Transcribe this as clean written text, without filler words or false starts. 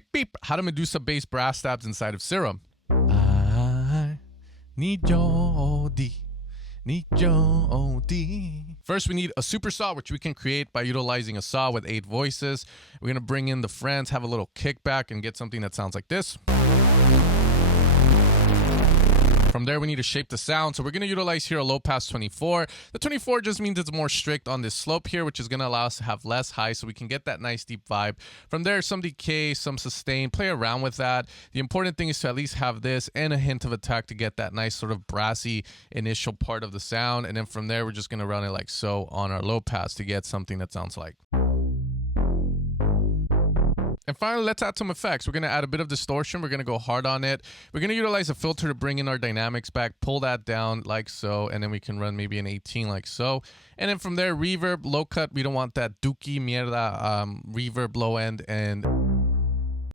beep, beep. How to Meduza bass brass stabs inside of Serum. I need your D. Need your D. First, we need a super saw, which we can create by utilizing a saw with 8 voices. We're going to bring in the friends, have a little kickback, and get something that sounds like this. From there, we need to shape the sound. So we're going to utilize here a low pass 24. The 24 just means it's more strict on this slope here, which is going to allow us to have less high so we can get that nice deep vibe. From there, some decay, some sustain, play around with that. The important thing is to at least have this and a hint of attack to get that nice sort of brassy initial part of the sound. And then from there, we're just going to run it like so on our low pass to get something that sounds like. And finally, let's add some effects. We're going to add a bit of distortion. We're going to go hard on it. We're going to utilize a filter to bring in our dynamics back, pull that down like so, and then we can run maybe an 18 like so. And then from there, reverb, low cut. We don't want that dookie mierda reverb low end, and